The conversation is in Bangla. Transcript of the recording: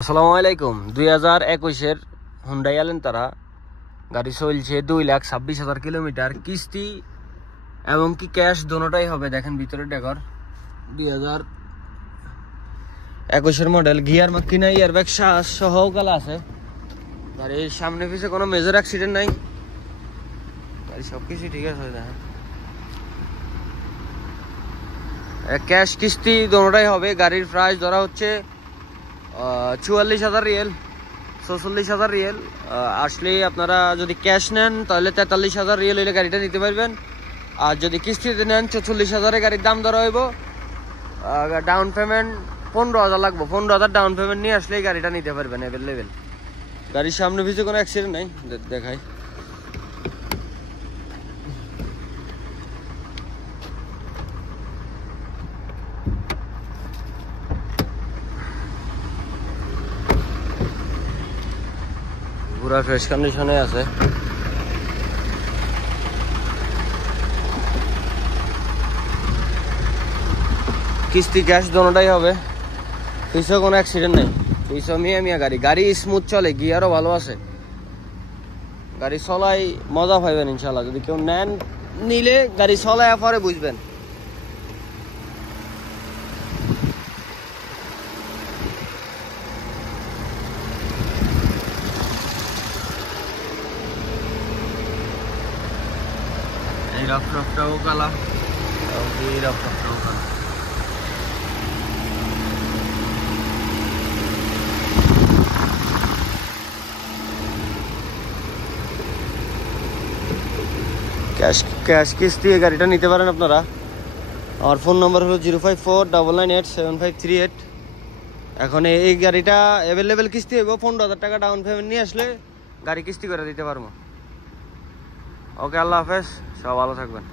আসসালামু আলাইকুম। 2021-এর হুন্ডাই এলেন্তারা গাড়ি চলছে 2,26,000 কিলোমিটার, কিস্তি এবং কি ক্যাশ দোনোটাই হবে। দেখেন ভিতরে ডেকর 2021-এর মডেল, গিয়ার মাক্কিনা এয়ারব্যাগ সহ কালা আছে। গাড়ির সামনে পিছে কোনো মেজর অ্যাক্সিডেন্ট নাই, গাড়ি সবকিছু ঠিক আছে। দেখেন ক্যাশ কিস্তি দোনোটাই হবে। গাড়ির প্রাইস ধরা হচ্ছে 44,000 রিয়েল, 46,000 রিয়েল। আসলে আপনারা যদি ক্যাশ নেন তাহলে 43,000 রিয়েল হইলে গাড়িটা নিতে পারবেন, আর যদি কিস্তিতে নেন 44,000 গাড়ির দাম ধরা হইব। ডাউন পেমেন্ট 15,000 লাগবে। 15,000 ডাউন পেমেন্ট নিয়ে আসলে গাড়িটা নিতে পারবেন অ্যাভেলেবেল। গাড়ির সামনে পিছনে কোনো অ্যাক্সিডেন্ট নাই, দেখাই। পুরা ফ্রেশ কন্ডিশনে আছে। কিস্তি ক্যাশ দোনোটাই হবে। পিছেও কোনো অ্যাক্সিডেন্ট নেই, পিছও মিয়া গাড়ি। গাড়ি স্মুথ চলে, গিয়ারও ভালো আছে। গাড়ি চলাই মজা পাইবেন ইনশাল্লাহ। যদি কেউ নেন, নিলে গাড়ি চলায় পরে বুঝবেন। এই রফটাও কালা, এই রফটাও কালা। ক্যাশ কিস্তি গাড়িটা নিতে পারেন আপনারা। আমার ফোন নম্বর হলো 05499875538। এখন এই গাড়িটা অ্যাভেলেবেল কিস্তি হইব। 15,000 টাকা ডাউন পেমেন্ট নিয়ে আসলে গাড়ি কিস্তি করে দিতে পারবো। ওকে, আল্লাহ হাফেজ, সব ভালো থাকবেন।